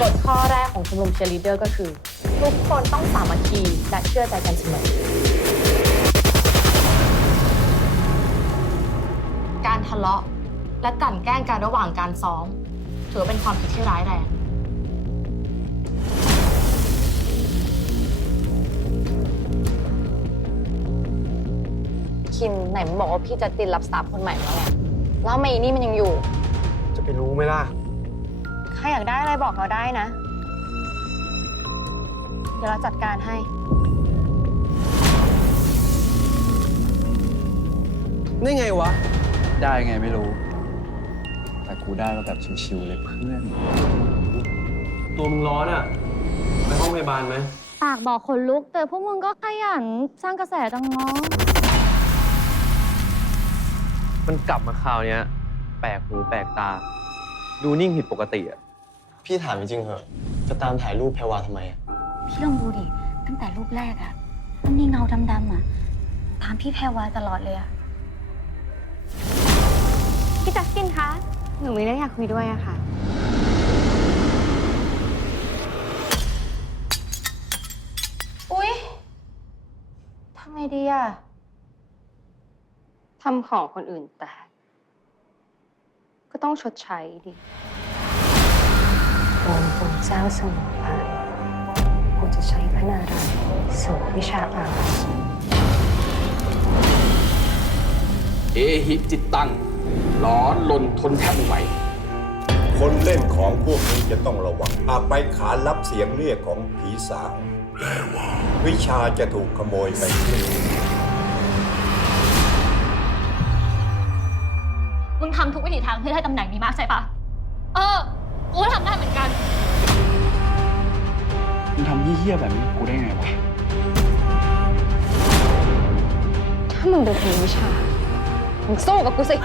กฎข้อแรก ของชมรมเชียร์ลีดเดอร์ก็คือ ทุกคนต้องสามัคคีและเชื่อใจกันเสมอการทะเลาะ และกลั่นแกล้งกันระหว่างการซ้อม ถือเป็นความผิดที่ร้ายแรง คิมไหนมึงบอกว่าพี่จะตินรับสตาฟคนใหม่แล้วไงแล้วทำไมอีนี่มันยังอยู่ จะไปรู้ไหมล่ะ ใครอยากได้อะไรบอกเราได้นะ เดี๋ยวเราจัดการให้ นี่ไงวะ ได้ไงไม่รู้ แต่กูได้มาแบบชิวๆเลยเพื่อน ตัวมึงร้อนอะ ไปห้องพยาบาลไหม ปากบอกขนลุก แต่พวกมึงก็ขยันสร้างกระแสจังเนาะมันกลับมาคราวเนี้ย แปลกหูแปลกตา ดูนิ่งผิดปกติอะ พี่ถามจริงๆเหอะ จะตามถ่ายรูปแพรวาทำไมอะ พี่ลองดูดิ ตั้งแต่รูปแรกอะมันมีเงาดำๆอะตามพี่แพรวาตลอดเลยอะพี่จัสตินคะ หนูมีเรื่องอยากคุยด้วยอะค่ะ อุ๊ยทำไงดีอะทำของคนอื่นแต่ก็ต้องชดใช้ดิองค์ปู่เจ้าสมุทร พานกูจะใช้พระนารายณ์ส่งวิชาอาคมเอหิจิตตังร้อนลนทนแทบไม่ไหว คนเล่นของพวกนี้จะต้องระวังอาจไปขานรับเสียงเรียกของผีสางวิชาจะถูกขโมยไปครึ่งมึงทำทุกวิถีทางเพื่อได้ตำแหน่งนี้มากใช่ปะเออ กูก็ทำได้เหมือนกัน มึงทำเหี้ยๆแบบนี้กับกูได้ไงวะ ถ้ามึงเป็นคนวิชา มึงสู้กับกูสิ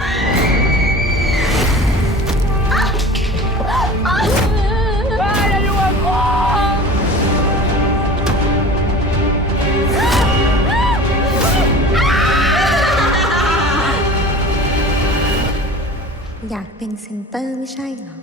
อยากเป็นเซนเตอร์ไม่ใช่เหรอ